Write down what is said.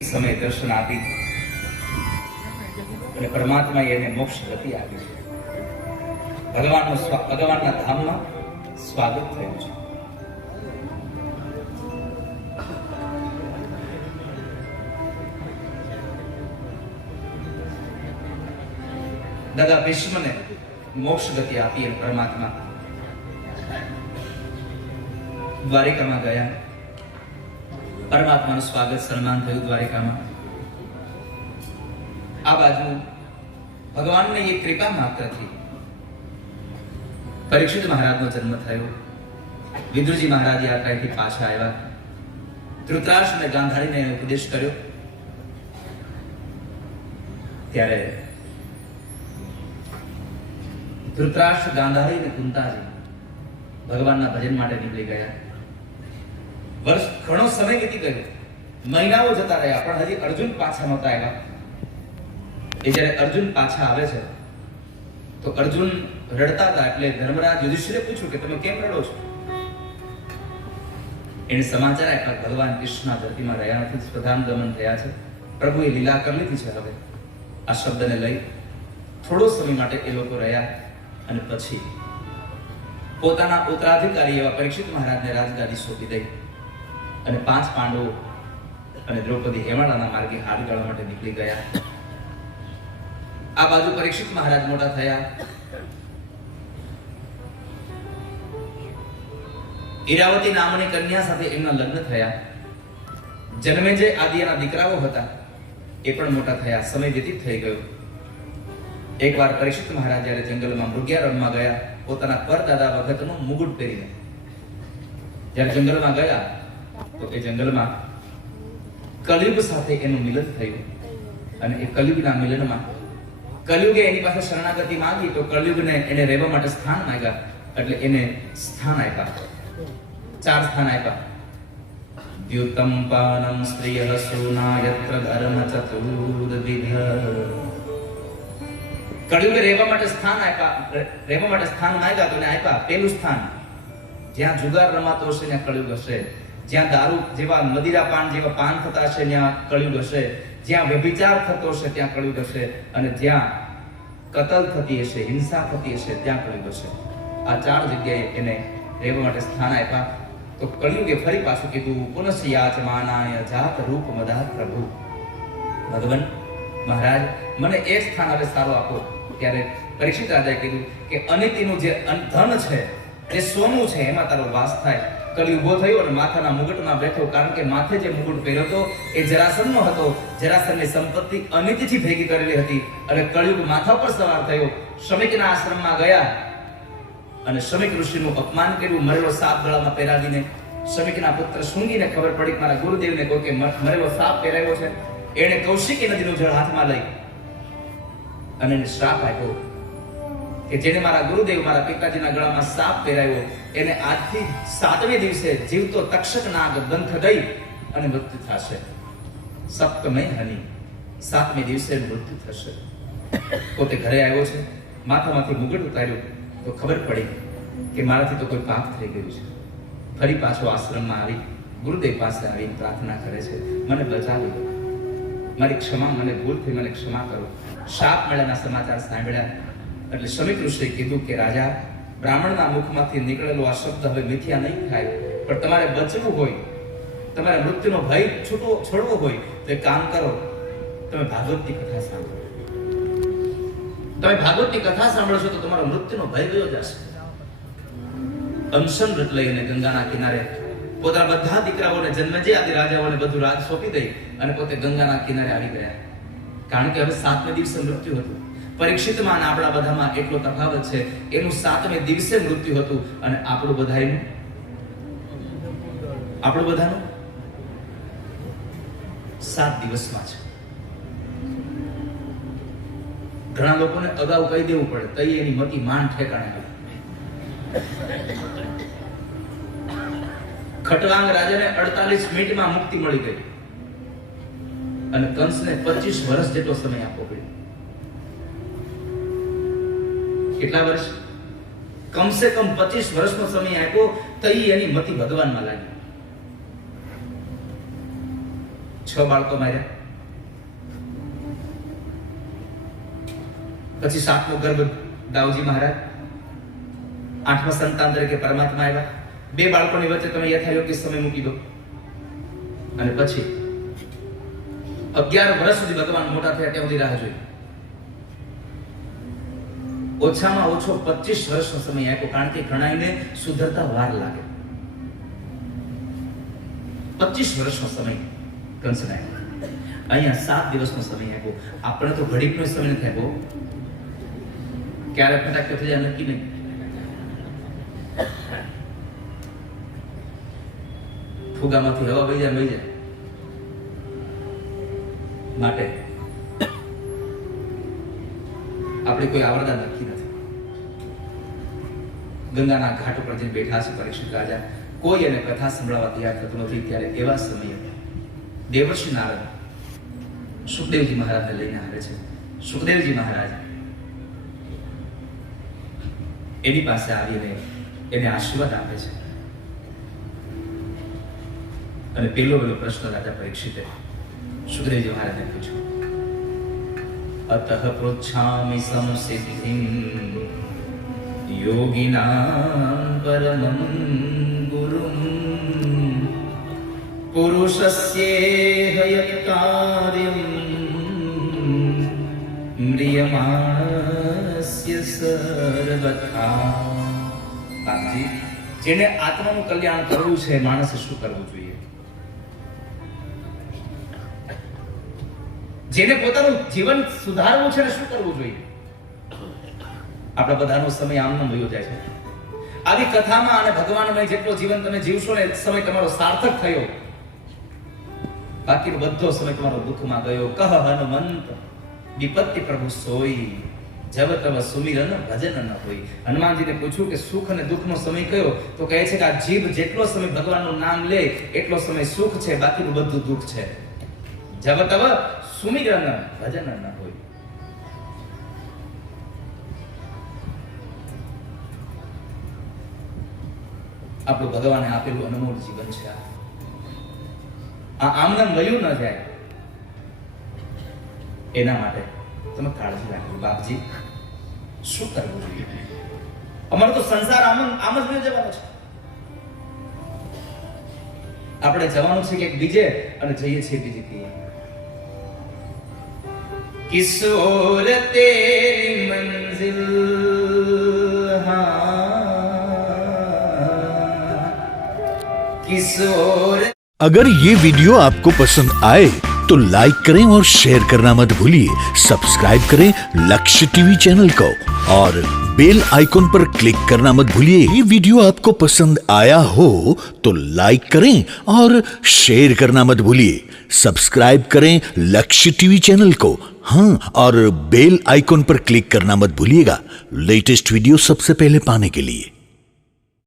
સમય દર્શન આપી અને પરમાત્મા એને મોક્ષ ગતિ આપી છે. ભગવાનનું ભગવાનના ધામમાં સ્વાગત થયું છે. દાદા વિશ્વને મોક્ષ ગતિ આપી પરમાત્મા દ્વારિકામાં ગયા. પરમાત્માનું સ્વાગત સન્માન થયું દ્વારિકામાં. આ બાજુ ભગવાનની એક કૃપા માત્રથી પરીક્ષિત મહારાજનો જન્મ થયો. વિદુરજી મહારાજ યાત્રાએથી પાછા આવ્યા. ધૃતરાષ્ટ્ર અને ગાંધારીને ઉપદેશ કર્યો. ત્યારે ધૃતરાષ્ટ્ર, ગાંધારી અને કુંતાજી ભગવાનના ભજન માટે નીકળી ગયા. વર્ષ ઘણો સમય વીતી ગયો મહિનાઓ જતા રહ્યા, પણ હજી અર્જુન પાછા નહોતા આવ્યા. એ જ્યારે અર્જુન પાછા આવે છે, તો અર્જુન રડતા હતા એટલે ધર્મરાજ યુધિષ્ઠિરે પૂછ્યું કે તમે કેમ રડો છો? એને સમાચાર આપ્યા, ભગવાન કૃષ્ણ ધરતીમાં રહ્યા નથી, સ્વધામ ગમન થયા છે. પ્રભુએ લીલા કરી છે હવે. આ શબ્દને લઈ થોડો સમય માટે એ લોકો રહ્યા અને પછી પોતાના ઉત્તરાધિકારી એવા પરીક્ષિત મહારાજને રાજગાદી સોંપી દઈ. અને પાંચ પાંડવો અને દ્રૌપદી હેમાળાના માર્ગે હાથ ગાળવા માટે નીકળી ગયા. આ બાજુ પરીક્ષિત મહારાજ મોટા થયા. ઈરાવતી નામની કન્યા સાથે એમના લગ્ન થયા. જન્મે જે આદિના દીકરાઓ હતા, એ પણ મોટા થયા. સમય વ્યતીત થઈ ગયો. એકવાર પરીક્ષિત મહારાજ જ્યારે જંગલમાં મૃગ્યારણમાં ગયા, પોતાના પરદાદા વખતનું મુગુટ પહેરીને. જ્યારે જંગલમાં ગયા તો એ જંગલમાં કલયુગ સાથે એનું મિલન થયું. અને એ કલયુગના મિલનમાં કલયુગે એની પાસે શરણાગતિ માંગી તો કલયુગને એને રહેવા માટે સ્થાન માંગ્યા. એટલે એને સ્થાન આપ્યા. ચાર સ્થાન આપ્યા. પાનમ સ્ત્રિય સૂના યત્ર ધર્મ ચતુર્વિધ કળિયુગે રહેવા માટે સ્થાન આપ્યા રહેવા માટે સ્થાન માંગ્યા તો આપ્યા પેલું સ્થાન. જ્યાં જુગાર રમાતો હશે ત્યાં કળિયુગ હશે. જ્યાં દારૂ જેવા મદિરા પાન જેવા પાન થતા હશે, ત્યાં કળિયુગ હશે. જ્યાં વ્યભિચાર થતો હશે, ત્યાં કળિયુગ હશે. અને જ્યાં કતલ થતી હશે, હિંસા થતી હશે, ત્યાં કળિયુગ હશે. આ ચાર જગ્યાએ એને રહેવા માટે સ્થાન આપ્યા. તો કળિયુગે ફરી પાછું કીધું પુનઃ યાચમાનાય જાત રૂપ મદા પ્રભુ. ભગવાન, મહારાજ, મને એ સ્થાન હવે સારું આપો. ત્યારે પરીક્ષિત રાજાએ કીધું કે અનિતિનું જે ધન છે, જે સોનું છે, એમાં તારો વાસ થાય. કલી ઊભો થયો અને માથાના મુગટમાં બેઠો કારણ કે માથે જે મુગટ પહેર્યો હતો, એ જરાસનનો હતો. જરાસનની સંપત્તિ અનિતથી ભેગી કરેલી હતી અને કળિયુગ માથા પર સવાર થયો. શ્રમિકના આશ્રમમાં ગયા અને શ્રમિક ઋષિનું અપમાન કર્યું, મરેલો સાપ ગળામાં પહેરાવીને. શ્રમિકના પુત્ર શૃંગીને ખબર પડી મારા ગુરુદેવને કહ્યું કે મરેલો સાપ પહેરાવ્યો છે. એણે કૌશિકી નદીનું જળ હાથમાં લઈ અને એને શ્રાપ આપ્યો. કે જેને મારા ગુરુદેવ, મારા પિતાજીના ગળામાં સાપ પહેરાવ્યો, એને આજથી સાતમે દિવસે જીવતો તક્ષક નાગ દંથ દઈ અને મૃત્યુ થશે. સપ્તમે હની સાતમે દિવસે મૃત્યુ થશે. પોતે ઘરે આવ્યો છે, માથામાંથી મુગટ ઉતાર્યું, તો ખબર પડી કે મારાથી તો કોઈ પાપ થઈ ગયું છે. ફરી પાછો આશ્રમમાં આવી, ગુરુદેવ પાસે આવી પ્રાર્થના કરે છે, મને બચાવી મારી ક્ષમા, મને ભૂલ થઈ મને ક્ષમા કરો. શાપ મેળાના સમાચાર સાંભળ્યા એટલે શ્રમિક ઋષિએ કીધું કે, રાજા, બ્રાહ્મણના મુખમાંથી નીકળેલો આ શબ્દ હવે મિથ્યા નહીં થાય. પણ તમારે બચવું હોય, તમારે મૃત્યુનો ભય છૂટવો છોડવો હોય, તો એક કામ કરો, તમે ભાગવતની કથા સાંભળો. તમે ભાગવતની કથા સાંભળશો તો તમારો મૃત્યુનો ભય ગયો જશે? અનશન વ્રત લઈને ગંગાના કિનારે પોતાના બધા દીકરાઓને જન્મજે આદિ રાજાઓને બધું રાજ સોંપી દઈ અને પોતે ગંગાના કિનારે આવી ગયા. કારણ કે હવે સાતમે દિવસે મૃત્યુ હતું. પરીક્ષિતમાં આપણા બધામાં એટલો તફાવત છે, એનું સાતમે દિવસે મૃત્યુ હતું અને આપણું બધાનું? આપણું બધાનું? સાત દિવસમાં છે ઘણા લોકોને અગાઉ કહી દેવું પડે તઈ એની મતી માન ઠેકાણે આવે ખટવાંગ રાજાને 48 મિનિટમાં મુક્તિ મળી ગઈ. અને કંસને 25 વર્ષ જેટલો સમય આપવો પડ્યો. કેટલા વર્ષ? કમસે કમ 25 વર્ષનો સમય આપ્યો તઈ એની મતિ ભગવાનમાં લાગી. છ બાળકો માર્યા. પછી સાતમો ગર્ભ દાઉજી મહારાજ. આઠમા સંતાન તરીકે પરમાત્મા આવ્યા. બે બાળકોની વચ્ચે તમે યથાયોગ્ય સમય મૂકી દો. અને પછી અગિયાર વર્ષ સુધી ભગવાન મોટા થયા ત્યાં સુધી રાહ જોઈ. ઓછામાં ઓછો પચીસ વર્ષનો સમય આપ્યો. કારણ કે ઘણાઈને સુધરતા વાર લાગે. પચીસ વર્ષનો સમય કંસને અહીંયા સાત દિવસનો સમય આપ્યો. આપણે તો ઘડીકનો સમય નથી આપ્યો. ક્યારે ફટાક્યો થઈ જાય નક્કી નહીં. ફુગામાંથી હવા વહી જાય વહી જાય. માટે આપણે કોઈ આવરદા નક્કી નથી. ગંગાના ઘાટ ઉપર જઈને બેઠા છે પરીક્ષિત રાજા. કોઈ એને કથા સંભળાવવા તૈયાર થતું નથી ત્યારે એવા સમયે દેવર્ષિ નારદ સુખદેવજી મહારાજને લઈને આવે છે. સુખદેવજી મહારાજ એની પાસે આવીને એને આશીર્વાદ આપે છે. અને પેલો પેલો પ્રશ્ન રાજા પરીક્ષિતે સુખદેવજી મહારાજને પૂછ્યો. અતઃ પૃચ્છામિ સંસિદ્ધિમ योगिनां પરમં गुरुम् पुरुषस्येह કાર્યમ મ્રિયમાણસ્ય સર્વથા બાપજી જેને આત્માનું કલ્યાણ કરવું છે, માણસે શું કરવું જોઈએ? જેને પોતાનું જીવન સુધારવું છે ને શું કરવું જોઈએ? આપણા બધાનો સમય આમનો વયો જાય છે. આવી કથામાં અને ભગવાનમય જેટલો જીવન તમે જીવશો ને સમય તમારો સાર્થક થયો. બાકીનો બધો સમય તમારો દુઃખમાં ગયો. કહ હનુમંત વિપત્તિ પ્રભુ સોઈ જબ તવ સુમિરન ભજન ન હોય. હનુમાનજીને પૂછ્યું કે સુખ અને દુઃખનો સમય કયો? તો કહે છે કે આ જીભ જેટલો સમય ભગવાનનું નામ લે, એટલો સમય સુખ છે બાકીનું બધું દુઃખ છે. જબ તવ સુમિરન ભજન ન હોય. આપણું ભગવાને આપેલું અનમોલ જીવન છે આ. આમનામ વયું ન જાય, એના માટે તમે કાળજી રાખજો. બાપજી, શું કરવું જોઈએ? અમારો તો સંસાર આમ આમ જ જવાનો છે. આપણે જવાનું છે કે બીજે અને જઈએ છીએ બીજી किस और तेरी मंजिल हाँ। किस और अगर ये वीडियो आपको पसंद आए तो लाइक करें और शेयर करना मत भूलिए। सब्सक्राइब करें लक्ष्य टीवी चैनल को और बेल आइकॉन पर क्लिक करना मत भूलिए। ये वीडियो आपको पसंद आया हो तो लाइक करें और शेयर करना मत भूलिए। सब्सक्राइब करें लक्ष्य टीवी चैनल को हाँ और बेल आइकॉन पर क्लिक करना मत भूलिएगा लेटेस्ट वीडियो सबसे पहले पाने के लिए